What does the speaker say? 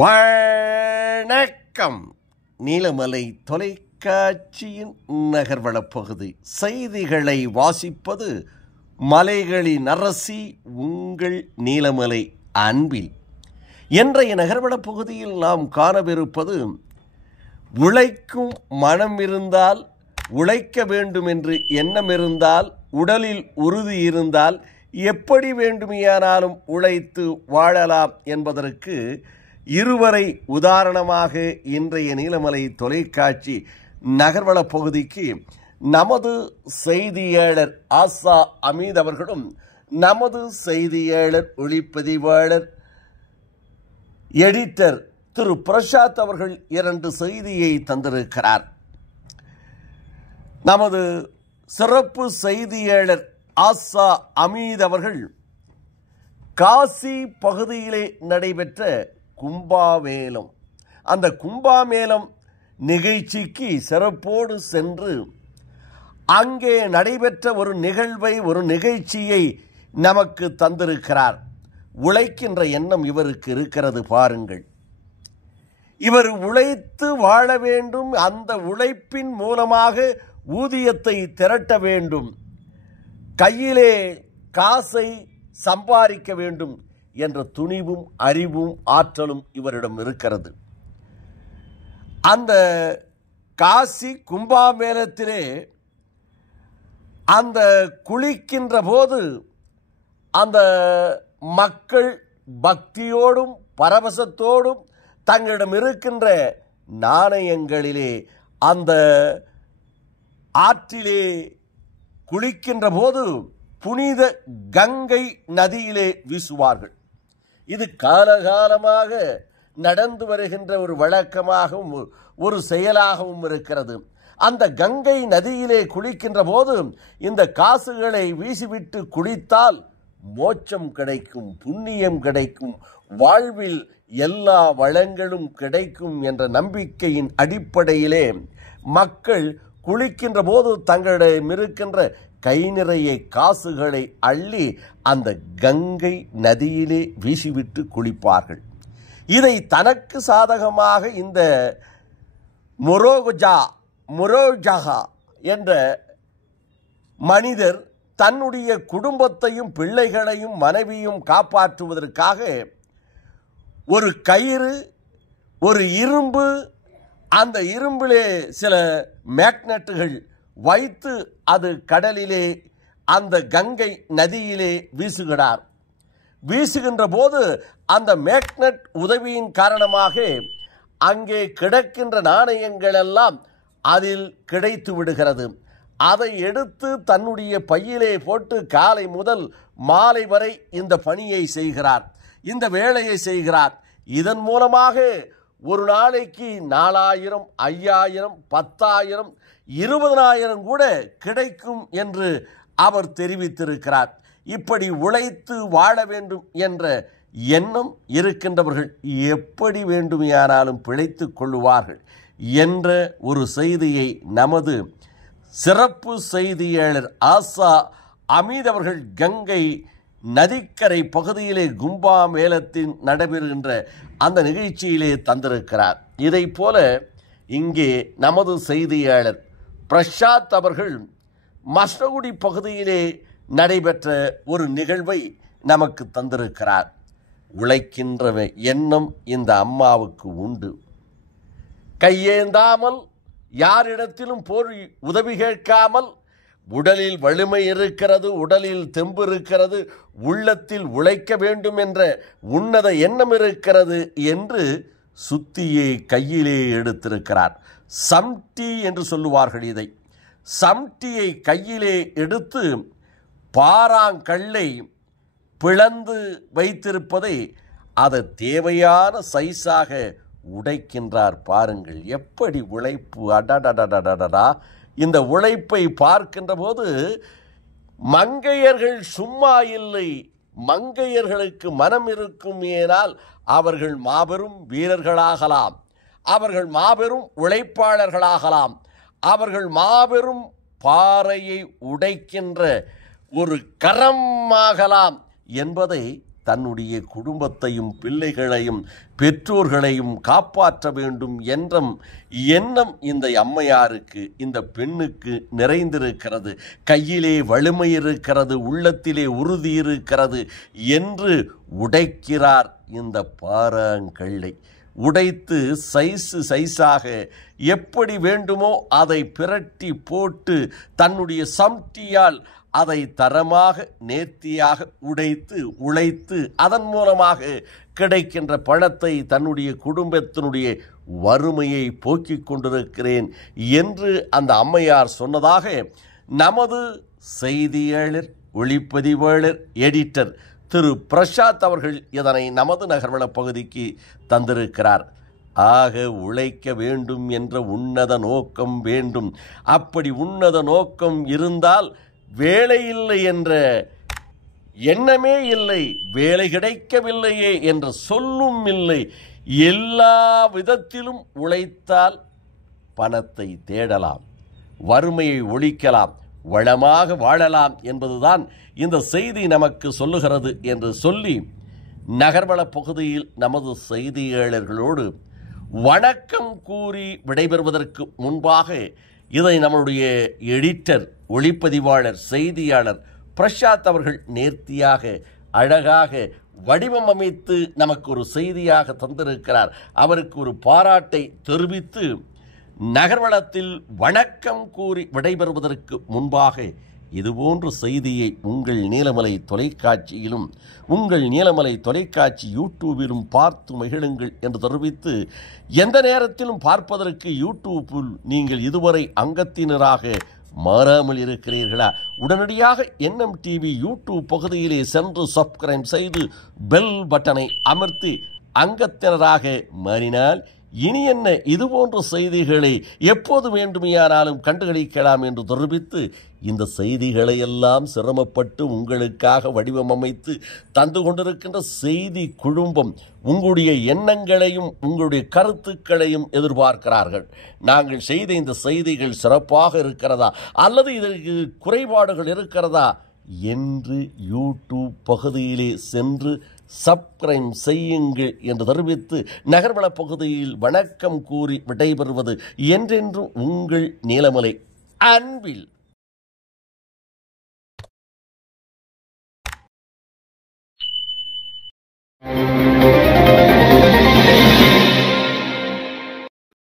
வணக்கம். நீலமலை தொலைக்காட்சியின் நகர்வளப் பகுதி செய்திகளை வாசிப்பது மலைகளின் அரசி உங்கள் நீலமலை அன்பில். இன்றைய நகர்வளப் பகுதியில் நாம் காணவிருப்பது, உழைக்கும் மனம் இருந்தால், உழைக்க வேண்டும் என்று எண்ணம் இருந்தால், உடலில் உறுதி இருந்தால் எப்படி வேண்டுமையானாலும் உழைத்து வாழலாம் என்பதற்கு இருவரை உதாரணமாக இன்றைய நீலமலை தொலைக்காட்சி நகர்வளப் பகுதிக்கு நமது செய்தியாளர் ஆசா அமீத் அவர்களும் நமது செய்தியாளர் ஒளிப்பதிவாளர் எடிட்டர் திரு பிரசாத் அவர்கள் 2 செய்தியை தந்திருக்கிறார். நமது சிறப்பு செய்தியாளர் ஆசா அமீத் அவர்கள் காசி பகுதியிலே நடைபெற்ற கும்பாமேளம், அந்த கும்பாமேளம் நிகழ்ச்சிக்கு சிறப்போடு சென்று அங்கே நடைபெற்ற ஒரு நிகழ்வை, ஒரு நிகழ்ச்சியை நமக்கு தந்திருக்கிறார். உழைக்கின்ற எண்ணம் இவருக்கு இருக்கிறது பாருங்கள். இவர் உழைத்து வாழ வேண்டும், அந்த உழைப்பின் மூலமாக ஊதியத்தை திரட்ட வேண்டும், கையிலே காசை சம்பாதிக்க வேண்டும் என்ற துணிவும் அறிவும் ஆற்றலும் இவரிடம் இருக்கிறது. அந்த காசி கும்பாமேளத்திலே அந்த குளிக்கின்ற போது அந்த மக்கள் பக்தியோடும் பரவசத்தோடும் தங்களிடம் இருக்கின்ற நாணயங்களிலே அந்த ஆற்றிலே குளிக்கின்ற போது புனித கங்கை நதியிலே வீசுவார்கள். இது காலகாலமாக நடந்து வருகின்ற ஒரு வழக்கமாகவும் ஒரு செயலாகவும் இருக்கிறது. அந்த கங்கை நதியிலே குளிக்கின்ற போது இந்த காசுகளை வீசிவிட்டு குளித்தால் மோட்சம் கிடைக்கும், புண்ணியம் கிடைக்கும், வாழ்வில் எல்லா வளங்களும் கிடைக்கும் என்ற நம்பிக்கையின் அடிப்படையிலே மக்கள் குளிக்கின்ற போது தங்களிடம் இருக்கின்ற கை நிறைய காசுகளை அள்ளி அந்த கங்கை நதியிலே வீசிவிட்டு குளிப்பார்கள். இதை தனக்கு சாதகமாக இந்த மொரோஜா என்ற மனிதர் தன்னுடைய குடும்பத்தையும் பிள்ளைகளையும் மனைவியும் காப்பாற்றுவதற்காக ஒரு கயிறு, ஒரு இரும்பு, அந்த இரும்பிலே சில மேக்னட்டுகள் வைத்து அது கடலிலே அந்த கங்கை நதியிலே வீசுகிறார். வீசுகின்ற போது அந்த மேக்னட் உதவியின் காரணமாக அங்கே கிடக்கின்ற நாணயங்கள் எல்லாம் அதில் கிடைத்து விடுகிறது. அதை எடுத்து தன்னுடைய பையிலே போட்டு காலை முதல் மாலை வரை இந்த பணியை செய்கிறார், இந்த வேலையை செய்கிறார். இதன் மூலமாக ஒரு நாளைக்கு 4000, 5000, 10,000, 20,000 கூட கிடைக்கும் என்று அவர் தெரிவித்திருக்கிறார். இப்படி உழைத்து வாழ வேண்டும் என்ற எண்ணம் இருக்கின்றவர்கள் எப்படி வேண்டுமையானாலும் பிழைத்துக் கொள்ளுவார்கள் என்ற ஒரு செய்தியை நமது சிறப்பு செய்தியாளர் ஆசா அமீத் அவர்கள் கங்கை நதிக்கரை பகுதியிலே கும்பா மேளத்தின் நடைபெறுகின்ற அந்த நிகழ்ச்சியிலே தந்திருக்கிறார். இதை போல இங்கே நமது செய்தியாளர் பிரசாத் அவர்கள் மஸ்னகுடி பகுதியிலே நடைபெற்ற ஒரு நிகழ்வை நமக்கு தந்திருக்கிறார். உழைக்கின்ற எண்ணம் இந்த அம்மாவுக்கு உண்டு. கையேந்தாமல், யாரிடத்திலும் போய் உதவி கேட்காமல், உடலில் வலிமை இருக்கிறது, உடலில் தெம்பு இருக்கிறது, உள்ளத்தில் உழைக்க வேண்டும் என்ற உன்னத எண்ணம் இருக்கிறது என்று சுத்தியை கையிலே எடுத்திருக்கிறார். சம்டி என்று சொல்லுவார்கள் இதை. சம்டியை கையிலே எடுத்து பாறாங்கல்லை பிளந்து வைத்திருப்பதை அதை தேவையான சைஸாக உடைக்கின்றார். பாருங்கள் எப்படி உழைப்பு! அடடடடடடா! இந்த உழைப்பை பார்க்கின்ற போது மங்கையர்கள் சும்மா இல்லை. மங்கையர்களுக்கு மனம் இருக்கும், ஏனால் அவர்கள் மாபெரும் வீரர்களாகலாம், அவர்கள் மாபெரும் உழைப்பாளர்களாகலாம், அவர்கள் மாபெரும் பாறையை உடைக்கின்ற ஒரு கரமாகலாம் என்பதை தன்னுடைய குடும்பத்தையும் பிள்ளைகளையும் பெற்றோர்களையும் காப்பாற்ற வேண்டும் என்ற எண்ணம் இந்த அம்மையாருக்கு, இந்த பெண்ணுக்கு நிறைந்திருக்கிறது. கையிலே வலிமை இருக்கிறது, உள்ளத்திலே உறுதி இருக்கிறது என்று உடைக்கிறார் இந்த பாறாங்கல்லை. உடைத்து சைஸாக எப்படி வேண்டுமோ அதை பிரட்டி போட்டு தன்னுடைய சம்டியால் அதை தரமாக நேர்த்தியாக உழைத்து அதன் மூலமாக கிடைக்கின்ற பணத்தை தன்னுடைய குடும்பத்தினுடைய வறுமையை போக்கிக் கொண்டிருக்கிறேன் என்று அந்த அம்மையார் சொன்னதாக நமது செய்தியாளர், ஒளிப்பதிவாளர், எடிட்டர் திரு பிரசாத் அவர்கள் இதனை நமது நகர்வள பகுதிக்கு தந்திருக்கிறார். ஆக உழைக்க வேண்டும் என்ற உன்னத நோக்கம் வேண்டும். அப்படி உன்னத நோக்கம் இருந்தால் வேலை இல்லை என்ற எண்ணமே இல்லை, வேலை கிடைக்கவில்லையே என்ற சொல்லும் இல்லை. எல்லா விதத்திலும் உழைத்தால் பணத்தை தேடலாம், வறுமையை ஒழிக்கலாம், வளமாக வாழலாம் என்பதுதான் இந்த செய்தி நமக்கு சொல்லுகிறது என்று சொல்லி நகர்வள பகுதியில் நமது செய்தியாளர்களோடு வணக்கம் கூறி விடைபெறுவதற்கு முன்பாக இதை நம்முடைய எடிட்டர், ஒளிப்பதிவாளர், செய்தியாளர் பிரசாத் அவர்கள் நேர்த்தியாக அழகாக வடிவம் அமைத்து நமக்கு ஒரு செய்தியாக தந்திருக்கிறார். அவருக்கு ஒரு பாராட்டை தெரிவித்து நகர்வளத்தில் வணக்கம் கூறி விடைபெறுவதற்கு முன்பாக இதுபோன்ற செய்தியை உங்கள் நீலமலை தொலைக்காட்சியிலும் உங்கள் நீலமலை தொலைக்காட்சி யூடியூபிலும் பார்த்து மகிழுங்கள் என்று தெரிவித்து, எந்த நேரத்திலும் பார்ப்பதற்கு யூடியூப்பில் நீங்கள் இதுவரை அங்கத்தினராக மாறாமல் இருக்கிறீர்களா? உடனடியாக என்எம் டிவி யூடியூப் பகுதியிலே சென்று சப்ஸ்கிரைப் செய்து பெல் பட்டனை அமர்த்தி அங்கத்தினராக மாறினால் இனி என்ன இதுபோன்ற செய்திகளை எப்போது வேண்டுமையானாலும் கண்டுகளிக்கலாம் என்று தெரிவித்து, இந்த செய்திகளை எல்லாம் சிரமப்பட்டு உங்களுக்காக வடிவமைத்து தந்து கொண்டிருக்கின்ற செய்தி குழுமம் உங்களுடைய எண்ணங்களையும் உங்களுடைய கருத்துக்களையும் எதிர்பார்க்கிறார்கள். நாங்கள் செய்த இந்த செய்திகள் சிறப்பாக இருக்கிறதா அல்லது இதற்கு குறைபாடுகள் இருக்கிறதா என்று யூடியூப் பகுதியிலே சென்று சப்ஸ்கிரைப் செய்யுங்கள் என்று தெரிவித்து நகர்வள பகுதியில் வணக்கம் கூறி விடைபெறுவது என்றென்றும் உங்கள் நீலமலை அன்பில்.